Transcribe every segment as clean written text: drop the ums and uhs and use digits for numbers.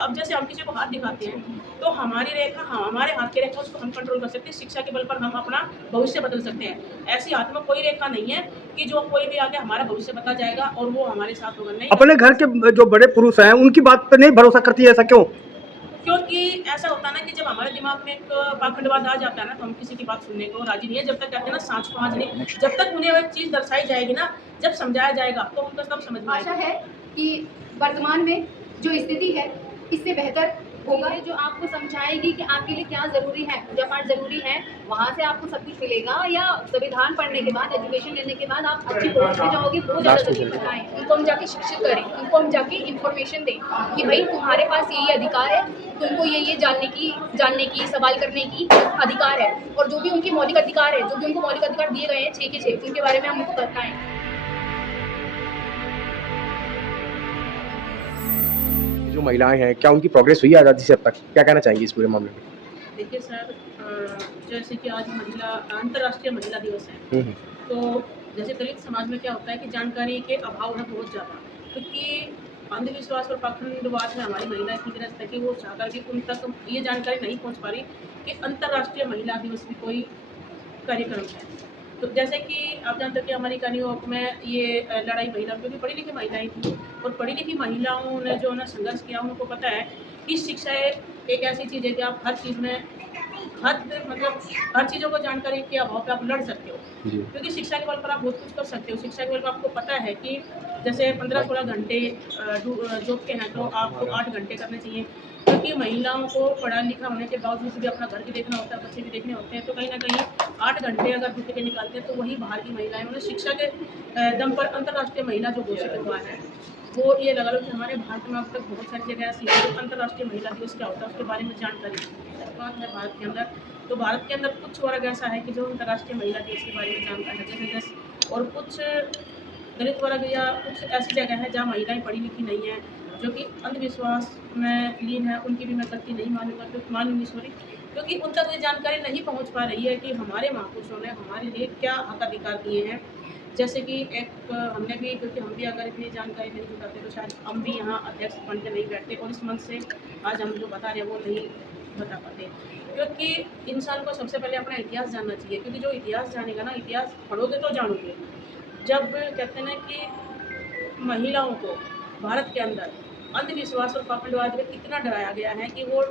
अब जैसे हम किसी को हाथ दिखाते हैं तो हमारी रेखा, हमारे हाथ की रेखा उसको हम कंट्रोल कर सकते हैं। शिक्षा के बल पर हम अपना भविष्य बदल सकते हैं। ऐसी हाथ में कोई रेखा नहीं है कि जो कोई भी आके हमारा भविष्य बता जाएगा और वो हमारे साथ होगा। नहीं, अपने घर के जो बड़े पुरुष हैं उनकी बात पे नहीं भरोसा करती है, ऐसा क्यों? क्योंकि ऐसा होता है ना कि जब हमारे दिमाग में एक पाखंडवाद आ जाता है ना, तो हम किसी की बात सुनने को राजी नहीं है। जब तक कहते हैं ना सांच को आँच नहीं, जब तक उन्हें वो एक चीज़ दर्शाई जाएगी ना, जब समझाया जाएगा तो उनको तब समझ में आशा आएगी। है कि वर्तमान में जो स्थिति है इससे बेहतर होगा। ये जो आपको समझाएगी कि आपके लिए क्या ज़रूरी है, पूजा पाठ ज़रूरी है, वहाँ से आपको सब कुछ मिलेगा, या संविधान पढ़ने के बाद, एजुकेशन लेने के बाद आप अच्छी पोस्ट पे जाओगे, वो ज़्यादा ज़रूरी बताएं। उनको हम जाके शिक्षित करें, उनको हम जाके इन्फॉर्मेशन दें कि भाई तुम्हारे पास ये अधिकार है, तुमको ये जानने की सवाल करने की अधिकार है। और जो भी उनके मौलिक अधिकार है, जो भी उनको मौलिक अधिकार दिए गए हैं 6 के 6, उनके बारे में हम उनको बताएं। जो महिलाएं हैं, क्या उनकी प्रोग्रेस हुई है आज़ादी से अब तक? क्या कहना चाहेंगे इस पूरे मामले में? देखिए सर, जैसे कि आज अंतर्राष्ट्रीय महिला दिवस है, तो जैसे दलित समाज में क्या होता है कि जानकारी के अभाव है बहुत ज़्यादा, क्योंकि अंधविश्वास और पाखंडवाद में हमारी महिला इतनी ग्रस्त है कि वो चाहकर भी उन तक ये जानकारी नहीं पहुंच पा रही कि अंतर्राष्ट्रीय महिला दिवस भी कोई कार्यक्रम है। तो जैसे कि आप जानते हो कि हमारी कहानियों में ये लड़ाई महिलाओं, क्योंकि पढ़ी लिखी महिलाएं थी और पढ़ी लिखी महिलाओं ने जो है ना संघर्ष किया, उनको पता है कि शिक्षा एक ऐसी चीज़ है कि आप हर चीज़ में हर चीज़ों को जानकारी के अभाव पे आप लड़ सकते हो, क्योंकि शिक्षा के बल पर आप बहुत कुछ कर सकते हो। शिक्षा के बल पर आपको पता है कि जैसे 15-16 घंटे जॉब के हैं तो आपको 8 घंटे करने चाहिए, क्योंकि महिलाओं को पढ़ा लिखा होने के बावजूद भी अपना घर भी देखना होता है, बच्चे भी देखने होते हैं। तो कहीं ना कहीं 8 घंटे अगर ड्यूटी के निकालते हैं तो वही बाहर की महिलाएं, उन्हें शिक्षा के दम पर अंतर्राष्ट्रीय महिला जो घोषित हुआ है, वो ये लगा लो कि हमारे भारत में अब तक बहुत सारी जगह ऐसी है जो अंतर्राष्ट्रीय महिला दिवस क्या होता है उसके बारे में जानकारी है भारत के अंदर। तो भारत के अंदर कुछ वर्ग ऐसा है कि जो अंतर्राष्ट्रीय महिला दिवस के बारे में जानता है, जैसे और कुछ दलित वर्ग या कुछ ऐसी जगह है जहाँ महिलाएं पढ़ी लिखी नहीं है, जो कि अंधविश्वास में लीन है, उनकी भी मैं गलती नहीं मानूंगी सॉरी, क्योंकि उन तक ये जानकारी नहीं पहुंच पा रही है कि हमारे महापुरुषों ने हमारे लिए क्या हक अधिकार दिए हैं। जैसे कि एक हमने भी, क्योंकि हम भी अगर इतनी जानकारी नहीं जुटाते तो शायद हम भी यहाँ अध्यक्ष बन के नहीं बैठते, और इस मंच से आज हम जो बता रहे हैं वो नहीं बता पाते, क्योंकि इंसान को सबसे पहले अपना इतिहास जानना चाहिए। क्योंकि जो इतिहास जानेगा ना, इतिहास पढ़ोगे तो जानोगे। जब कहते हैं ना कि महिलाओं को भारत के अंदर अंधविश्वास और पाखंडवाद में इतना डराया गया है कि वो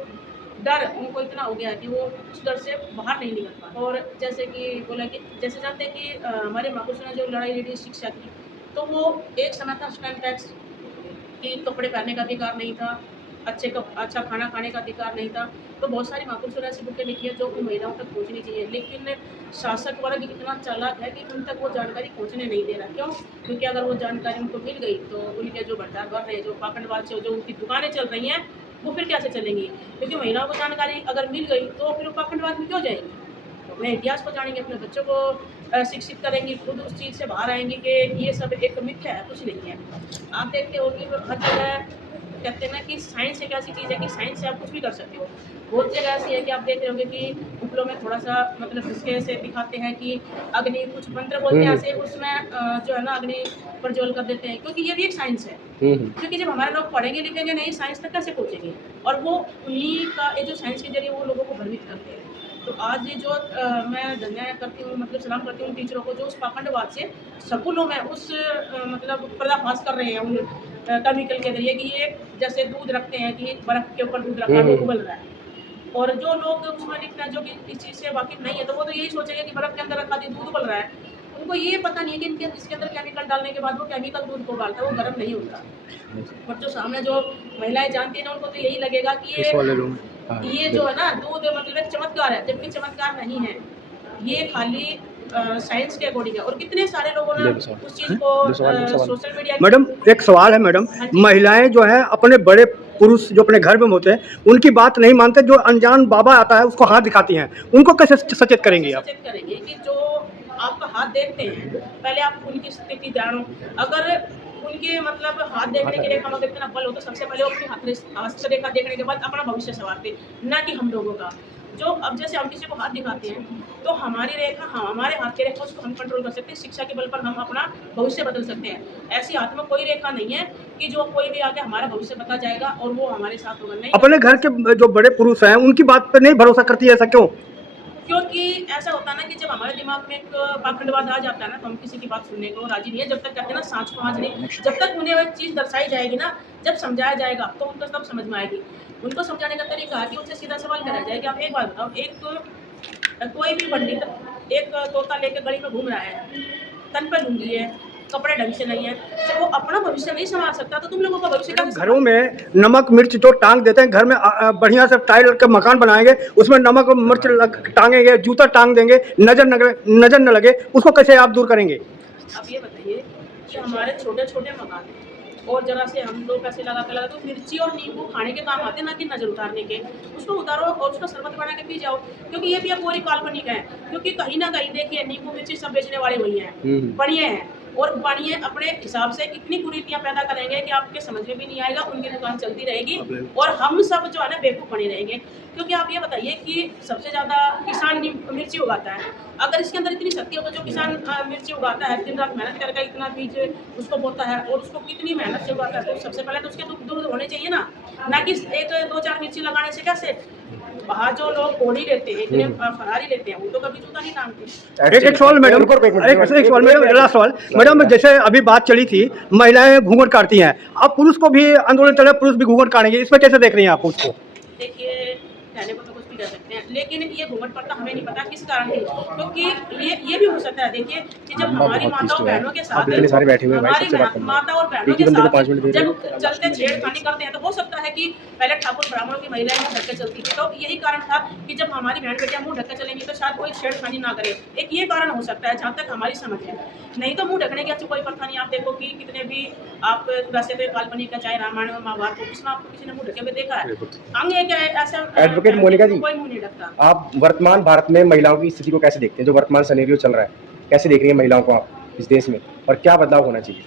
डर उनको इतना हो गया है कि वो उस डर से बाहर नहीं निकल पाते। और जैसे कि बोला कि जैसे जानते हैं कि हमारे महापुरुषों ने जो लड़ाई लड़ी शिक्षा की, तो वो एक समय था स्टैम्प टैक्स कि कपड़े पहनने का अधिकार नहीं था, अच्छा खाना खाने का अधिकार नहीं था। तो बहुत सारी महापुरुषों ने ऐसी बुकें लिखी है जो उन महिलाओं तक पहुँचनी चाहिए, लेकिन शासक वर्ग इतना चालाक है कि उन तक वो जानकारी पहुँचने नहीं दे रहा। क्यों? क्योंकि अगर वो जानकारी उनको मिल गई तो उनके जो भंडार भर रहे हैं, जो पाखंडवाद से जो उनकी दुकानें चल रही हैं, वो फिर कैसे चलेंगी? क्योंकि महिलाओं को जानकारी अगर मिल गई तो फिर वो पाखंडवाद में क्यों जाएंगी? अपने इतिहास को जानेंगे, अपने बच्चों को शिक्षित करेंगी, खुद उस चीज़ से बाहर आएंगी कि ये सब एक मिथ्या है, कुछ नहीं है। आप देखते हो कि हर जगह कहते हैं ना कि साइंस एक ऐसी चीज़ है कि साइंस से आप कुछ भी कर सकते हो। बहुत जगह ऐसी है कि आप देख रहे होंगे कि उपलों में थोड़ा सा मतलब इसके से दिखाते हैं कि अग्नि, कुछ मंत्र बोलते हैं ऐसे, उसमें जो है ना अग्नि प्रज्वल कर देते हैं, क्योंकि ये भी एक साइंस है। क्योंकि जब हमारे लोग पढ़ेंगे लिखेंगे नहीं, साइंस तक कैसे पहुँचेंगे? और वो उन्हीं का ये जो साइंस के जरिए वो लोगों को भ्रमित करते हैं। तो आज ये जो मैं धन्यवाद करती हूँ, मतलब सलाम करती हूँ टीचरों को जो उस पाखंडवाद से स्कूलों में उस मतलब पर्दाफाश कर रहे हैं उन केमिकल के जरिए कि ये जैसे दूध रखते हैं कि बर्फ़ के ऊपर दूध रखा है, वो उबल रहा है। और जो लोग उसमें लिखते हैं जो कि इस चीज़ से वाकिफ़ नहीं है, तो वो तो यही सोचेंगे कि बर्फ़ के अंदर रखा दूध उबल रहा है। उनको ये पता नहीं है कि इसके अंदर केमिकल डालने के बाद वो केमिकल दूध को उबालता है, वो गर्म नहीं होता। और जो सामने जो महिलाएं जानती हैं ना, उनको तो यही लगेगा कि ये जो है ना दूध मतलब एक चमत्कार है, जबकि चमत्कार नहीं है। ये खाली साइंस के अकॉर्डिंग है। और कितने सारे लोगों ने उस चीज़ को सोशल मीडिया। मैडम एक सवाल है मैडम, हाँ जी। महिलाएं जो है अपने बड़े पुरुष जो अपने घर में होते हैं उनकी बात नहीं मानते, जो अनजान बाबा आता है उसको हाथ दिखाती हैं, उनको कैसे सचेत करेंगे आप? सचेत करेंगे कि जो आपका हाथ देखते हैं, पहले आप उनकी स्थिति जानो। अगर उनके मतलब हाथ देखने के लिए अगर इतना बल हो तो सबसे पहले वो अपनी हस्तरेखा देखने के बाद अपना भविष्य संवारते, ना कि हम लोगों का। जो अब जैसे हम किसी को हाथ दिखाते हैं तो हमारी रेखा, हमारे हाथ की रेखा उसको हम कंट्रोल कर सकते हैं। शिक्षा के बल पर हम अपना भविष्य बदल सकते हैं। ऐसी हाथ में कोई रेखा नहीं है कि जो कोई भी आके हमारा भविष्य बता जाएगा और वो हमारे साथ होगा, नहीं। अपने घर के जो बड़े पुरुष हैं उनकी बात पर नहीं भरोसा करती है, ऐसा क्यों? क्योंकि ऐसा होता है ना कि जब हमारे दिमाग में एक पाखंडवाद आ जाता है ना, तो हम किसी की बात सुनने को राजी नहीं है। जब तक कहते हैं ना सांच को आँच नहीं, जब तक उन्हें वो चीज़ दर्शाई जाएगी ना, जब समझाया जाएगा तो उनको तब समझ में आएगी। उनको समझाने का तरीका है कि उनसे सीधा सवाल करा जाए कि आप एक बात बताओ, एक कोई भी पंडित एक तोता लेकर गली में घूम रहा है, तन पे लुंगी है, कपड़े ढंग से नहीं है, जब वो अपना भविष्य नहीं संभाल सकता तो तुम लोगों का भविष्य कैसे संभाल? घरों में नमक मिर्च जो टांग देते हैं, घर में बढ़िया से टाइल का मकान बनाएंगे, उसमें नमक और मिर्च टांगेंगे, जूता टांग देंगे, नजर न लगे, उसको कैसे आप दूर करेंगे? अब ये बताइए कि हमारे छोटे छोटे मकान हैं और जरा से हम लोग पैसे लगा तो मिर्ची और नींबू खाने के काम आते हैं, ना कि नजर उतारने के। उसको उतारो और उसका शरबत बना के पी जाओ, क्योंकि ये भी अब पूरी काल्पनिक है। क्योंकि कहीं ना कहीं देखिए नींबू मिर्ची सब बेचने वाले वही हैं, बढ़िया हैं, और बढ़िया अपने हिसाब से इतनी कुरीतियां पैदा करेंगे कि आपके समझ में भी नहीं आएगा, उनकी दुकान चलती रहेगी और हम सब जो है ना बेवकूफ़ बने रहेंगे। क्योंकि आप ये बताइए कि सबसे ज़्यादा किसान मिर्ची उगाता है। अगर इसके अंदर इतनी शक्ति हो तो जो किसान मिर्ची उगाता है, दिन रात मेहनत करके इतना बीज उसको बोता है और उसको कितनी मेहनत से उगाता है, तो सबसे पहले तो उसके दुख दूर होने चाहिए ना कि एक दो चार मिर्ची लगाने से कैसे। बाहर जो लोग ओढ़ी लेते हैं, इतने फरारी लेते हैं, वो तो कभी जूता नहीं टांगते। एक सवाल मैडम, एक सवाल मैडम, लास्ट सवाल मैडम, जैसे अभी बात चली थी महिलाएं घूंघट काटती हैं, अब पुरुष को भी आंदोलन चले, पुरुष भी घूंघट काटेंगे, इसमें कैसे देख रही हैं आप उसको? देखिए कहने को तो कुछ भी कह सकते हैं, लेकिन ये घूंघट पड़ता हमें नहीं पता किस कारण थी, क्योंकि ये भी हो सकता है। देखिए कि जब हमारी माताओं बहनों के साथ, हमारी माता और बहनों के साथ जब चलते छेड़खानी करते हैं, तो हो सकता है कि पहले ठाकुर ब्राह्मणों की महिलाएं मुँह ढक के चलती थी, तो यही कारण था कि जब हमारी बहन बेटियां मुँह ढक के चलेंगी तो शायद कोई छेड़खानी ना करे। एक ये कारण हो सकता है जहाँ तक हमारी समझ है, नहीं तो मुँह ढकने की अच्छी कोई प्रथा नहीं। आप देखो कि कितने भी आप वैसे तो काल्पनिक का चाहे रामायण और महाभारत, इसमें आपको किसी ने मुँह ढके हुए देखा है? अंग क्या ऐसा एडवोकेट मोनिका जी, कोई मुँह नहीं ढकता। आप वर्तमान भारत में महिलाओं की स्थिति को कैसे देखते हैं? जो वर्तमान सिनेरियो चल रहा है, कैसे देख रही है महिलाओं को आप इस देश में, और क्या बदलाव होना चाहिए?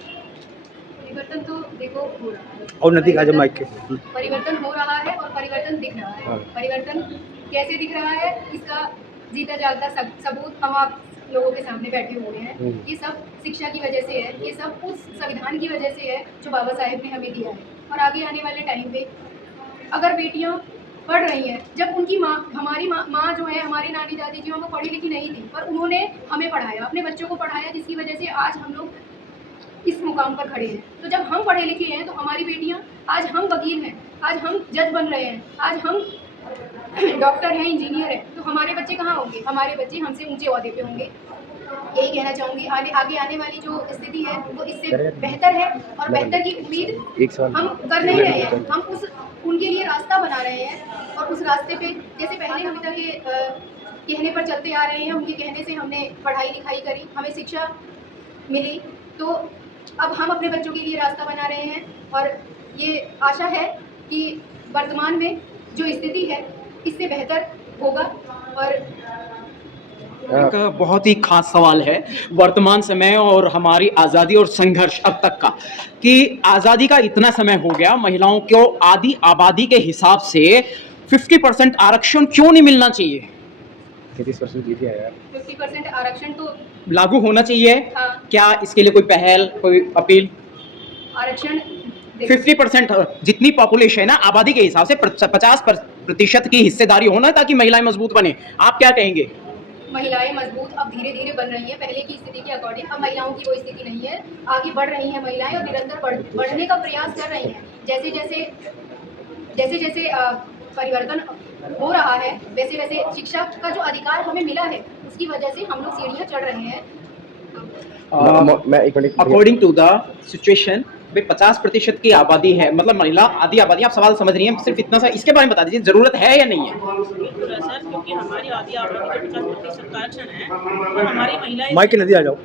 परिवर्तन तो देखो हो रहा है, और नदी का जो माइक के परिवर्तन हो रहा है और परिवर्तन दिख रहा है। परिवर्तन कैसे दिख रहा है इसका जीता जागता सबूत हम आप लोगों के सामने बैठे हुए हैं। ये सब शिक्षा की वजह से है, ये सब उस संविधान की वजह से है जो बाबा साहेब ने हमें दिया है। और आगे आने वाले टाइम पे अगर बेटियां पढ़ रही हैं, जब उनकी माँ, हमारी माँ जो है, हमारी नानी दादी जी, वो पढ़ी लिखी नहीं थी, पर उन्होंने हमें पढ़ाया, अपने बच्चों को पढ़ाया, जिसकी वजह से आज हम लोग इस मुकाम पर खड़े हैं। तो जब हम पढ़े लिखे हैं तो हमारी बेटियां, आज हम वकील हैं, आज हम जज बन रहे हैं, आज हम डॉक्टर हैं, इंजीनियर हैं, तो हमारे बच्चे कहाँ होंगे? हमारे बच्चे हमसे ऊंचे ओहदे पे होंगे। यही कहना चाहूँगी, आगे आने वाली जो स्थिति है वो इससे बेहतर है, और बेहतर की उम्मीद हम कर नहीं रहे हैं, हम उनके लिए रास्ता बना रहे हैं। और उस रास्ते पे जैसे पहले हम के कहने पर चलते आ रहे हैं, उनके कहने से हमने पढ़ाई लिखाई करी, हमें शिक्षा मिली, तो अब हम अपने बच्चों के लिए रास्ता बना रहे हैं। और ये आशा है कि वर्तमान में जो स्थिति है इससे बेहतर होगा। और एक बहुत ही खास सवाल है वर्तमान समय और हमारी आज़ादी और संघर्ष अब तक का, कि आज़ादी का इतना समय हो गया, महिलाओं को आधी आबादी के हिसाब से 50% आरक्षण क्यों नहीं मिलना चाहिए? 33% जीती है यार। 50% आरक्षण तो लागू होना चाहिए। हाँ। क्या इसके लिए कोई पहल, कोई अपील? आरक्षण 50% जितनी पॉपुलेशन है ना, आबादी के हिसाब से 50% की हिस्सेदारी होना, ताकि महिलाएं मजबूत बने। आप क्या कहेंगे? महिलाएं मजबूत अब धीरे धीरे बन रही हैं, पहले की स्थिति के अकॉर्डिंग अब महिलाओं की कोई स्थिति नहीं है, आगे बढ़ रही हैं महिलाएं और निरंतर बढ़ने का प्रयास कर रही हैं। जैसे जैसे परिवर्तन हो रहा है, वैसे वैसे शिक्षा का जो अधिकार हमें मिला है, उसकी वजह से हम लोग सीढ़ियाँ चढ़ रहे हैं। मैं एक minute, according to the situation 50% की आबादी है, मतलब महिला आधी आबादी, आप सवाल समझ रही हैं, सिर्फ इतना सा इसके बारे में बता दीजिए, जरूरत है या नहीं है? बिल्कुल है सर, क्योंकि हमारी आधी आबादी जो 50% आरक्षण है, तो हमारी महिलाएं माइक की नदी आ जाओ।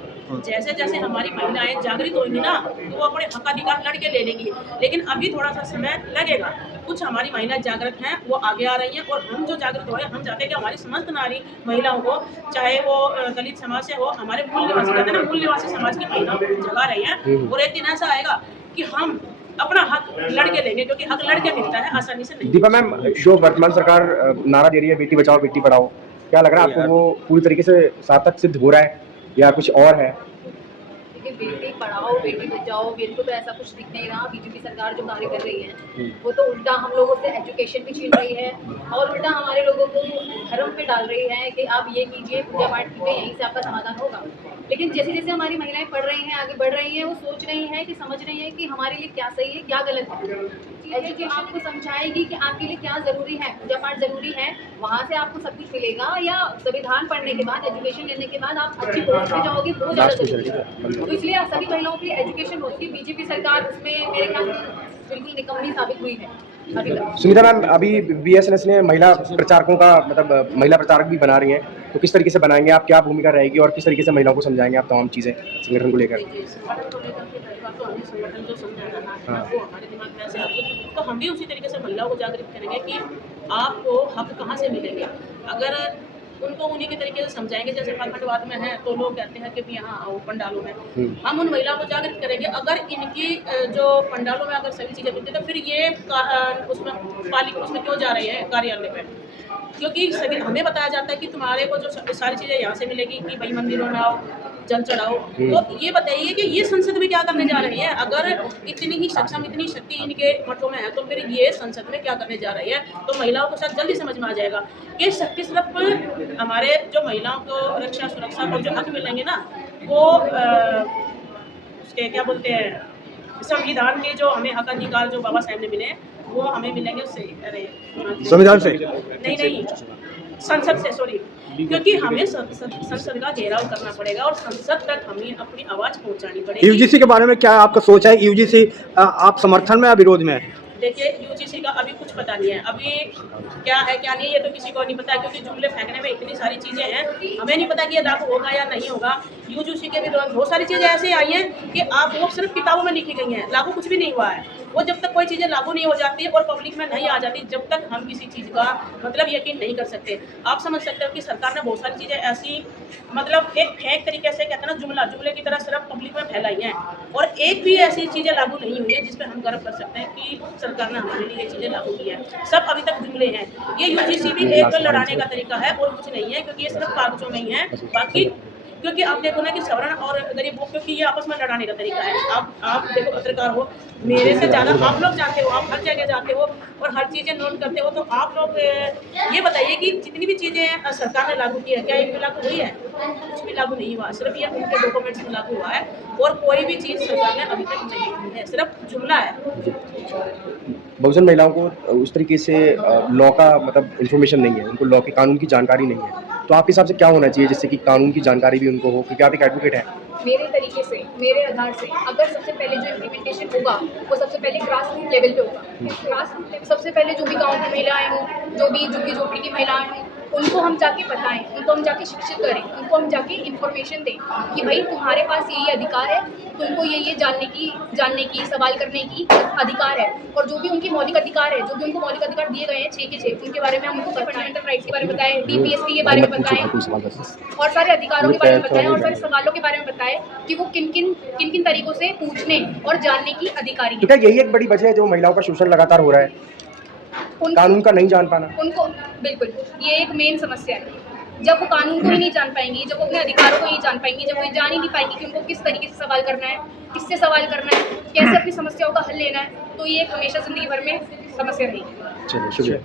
जैसे जैसे हमारी महिलाएं जागृत होंगी ना, तो वो अपने हक अधिकार लड़के ले लेंगी, लेकिन अभी थोड़ा सा समय लगेगा। कुछ हमारी महिलाएं जागृत हैं, वो आगे आ रही हैं, और हम जो जागृत हो रहे हैं, हम चाहते हैं कि हमारी समस्त नारी महिलाओं को, चाहे वो दलित समाज से हो, हमारे मूल निवासी, कहते हैं ना, मूल निवासी समाज की महिलाओं को जगा रही हैं। और एक दिन ऐसा आएगा कि हम अपना हक लड़के लेंगे, क्योंकि हक लड़के मिलता है, आसानी से नहीं। दीपा मैम, जो वर्तमान सरकार नारा दे रही है बेटी बचाओ बेटी पढ़ाओ, क्या लग रहा है आपको वो पूरी तरीके से सार्थक सिद्ध हो रहा है या कुछ और है? देखिए, बेटी पढ़ाओ बेटी बचाओ, मेरे को तो ऐसा कुछ दिख नहीं रहा। बीजेपी सरकार जो कार्य कर रही है वो तो उल्टा हम लोगों से एजुकेशन भी छीन रही है और उल्टा हमारे लोगों को धर्म पे डाल रही है कि आप ये कीजिए, पूजा पाठ कीजिए, यहीं से आपका समाधान होगा। लेकिन जैसे जैसे हमारी महिलाएं पढ़ रही हैं, आगे बढ़ रही हैं, वो सोच रही हैं कि समझ रही हैं कि हमारे लिए क्या सही है क्या गलत है। एजुकेशन आपको समझाएगी कि आपके लिए क्या ज़रूरी है, पूजा पाठ ज़रूरी है, वहाँ से आपको सब कुछ मिलेगा, या संविधान पढ़ने के बाद, एजुकेशन लेने के बाद आप अच्छी पोस्ट पे जाओगे, वो ज़्यादा ज़रूरी है। तो इसलिए सभी महिलाओं के लिए एजुकेशन होती है। बीजेपी सरकार उसमें मेरे ख्याल से बिल्कुल निकम्मी साबित हुई है अभी तक। सुनीता मैम, अभी बीएसएनएस ने महिला प्रचारकों का मतलब महिला प्रचारक भी बना रही हैं, तो किस तरीके से बनाएंगे आप, क्या भूमिका रहेगी और किस तरीके से महिलाओं को समझाएंगे आप तमाम चीज़ें संगठन को लेकर? देखिए, संगठन को लेकर के पहली बात तो हमें संगठन जो समझाना है वो हमारे दिमाग में ऐसे आती है, तो हम भी उसी तरीके से महिलाओं को जागरूक करेंगे कि आपको हक कहाँ से मिलेंगे। अगर उनको उन्हीं के तरीके से समझाएंगे, जैसे पाखंडवाद में है तो लोग कहते हैं कि भी यहाँ आओ पंडालों में, हम उन महिलाओं को जागरूक करेंगे। अगर इनकी जो पंडालों में अगर सभी चीज़ें मिलती तो फिर ये उसमें क्यों जा रही है कार्यालय में, क्योंकि सभी हमें बताया जाता है कि तुम्हारे को जो सारी चीज़ें यहाँ से मिलेगी कि भाई मंदिरों में आओ जल चढ़ाओ। तो ये बताइए कि ये संसद में क्या करने जा रही है? अगर इतनी ही सक्षम, इतनी शक्ति इनके मठों में है तो फिर ये संसद में क्या करने जा रही है? तो महिलाओं को शायद जल्दी समझ में आ जाएगा कि शक्ति सिर्फ हमारे जो महिलाओं को रक्षा सुरक्षा और जो हक मिलेंगे ना, वो उसके क्या बोलते हैं, संविधान के जो हमें हक अधिकार जो बाबा साहेब ने मिले वो हमें मिलेंगे उससे। अरे संविधान से नहीं, संसद से, सॉरी, क्योंकि हमें संसद का घेराव करना पड़ेगा और संसद तक हमें अपनी आवाज़ पहुंचानी पड़ेगी। यूजीसी के बारे में क्या आपका सोच है? यूजीसी आप समर्थन में या विरोध में है? देखिए, यूजीसी का अभी कुछ पता नहीं है, अभी क्या है क्या नहीं है ये तो किसी को नहीं पता है, क्योंकि जुमले फेंकने में इतनी सारी चीज़ें हैं, हमें नहीं पता कि ये लागू होगा या नहीं होगा। यूजीसी के भी बहुत सारी चीज़ें ऐसी आई हैं कि आप वो सिर्फ किताबों में लिखी गई हैं, लागू कुछ भी नहीं हुआ है। वो जब तक कोई चीज़ें लागू नहीं हो जाती और पब्लिक में नहीं आ जाती, जब तक हम किसी चीज़ का मतलब यकीन नहीं कर सकते। आप समझ सकते हो कि सरकार ने बहुत सारी चीज़ें ऐसी मतलब एक फेक तरीके से कहते हैं ना, जुमले की तरह सिर्फ पब्लिक में फैलाई हैं, और एक भी ऐसी चीज़ें लागू नहीं हुई है जिस पर हम गर्व कर सकते हैं कि सरकार ने हमारे लिए ये चीज़ें लागू की है। सब अभी तक जुमले हैं। ये यूजीसी भी एक लड़ाने का तरीका है और कुछ नहीं है, क्योंकि ये सिर्फ कागजों में ही है। बाकी क्योंकि आप देखो ना कि सवर्ण और गरीबों, क्योंकि ये आपस में लड़ाने का तरीका है। आप देखो, पत्रकार हो, मेरे से ज़्यादा आप लोग जानते हो, आप हर जगह जाते हो और हर चीज़ें नोट करते हो, तो आप लोग ये बताइए कि जितनी भी चीज़ें सरकार ने लागू की है, क्या ये लागू हुई है? कुछ भी लागू नहीं हुआ, सिर्फ ये उनके डॉक्यूमेंट्स में लागू हुआ है और कोई भी चीज़ सरकार ने अभी तक नहीं की है, सिर्फ जुमला है। बहुजन महिलाओं को उस तरीके से लॉ का मतलब इन्फॉर्मेशन नहीं है, उनको लॉ के कानून की जानकारी नहीं है, तो आपके हिसाब से क्या होना चाहिए जिससे कि कानून की जानकारी भी उनको हो, क्योंकि आप एक एडवोकेट हैं? मेरे तरीके से, मेरे आधार से, अगर सबसे पहले जो इम्प्लीमेंटेशन होगा वो सबसे पहले ग्रास रूट लेवल पे होगा। ग्रास रूट सबसे पहले जो भी गांव की महिलाएं हों, जो भी झुग्गी झोपड़ी की महिलाएं हों, उनको हम जाके बताएं, उनको हम जाके शिक्षित करें, उनको हम जाके इन्फॉर्मेशन दें कि भाई तुम्हारे पास ये अधिकार है, तुमको ये जानने की सवाल करने की अधिकार है। और जो भी उनके मौलिक अधिकार है, जो भी उनको मौलिक अधिकार दिए गए हैं 6 के 6, उनके बारे में हम उनको फंडामेंटल राइट्स के बारे में बताएं, डीपीएसपी के बारे में बताएं, और सारे अधिकारों के बारे में बताएं, और सारे सवालों के बारे में बताएं कि वो किन किन तरीकों से पूछने और जानने की अधिकारी है। तो क्या यही एक बड़ी वजह है जो महिलाओं का शोषण लगातार हो रहा है, कानून का नहीं जान पाना? उनको बिल्कुल ये एक मेन समस्या है। जब वो कानून को ही नहीं जान पाएंगी, जब वो अपने अधिकारों को नहीं जान पाएंगी, जब वो ये जान ही नहीं पाएंगी कि उनको किस तरीके से सवाल करना है, किससे सवाल करना है, कैसे अपनी समस्याओं का हल लेना है, तो ये एक हमेशा ज़िंदगी भर में समस्या रहेगी। चलिए, शुक्रिया।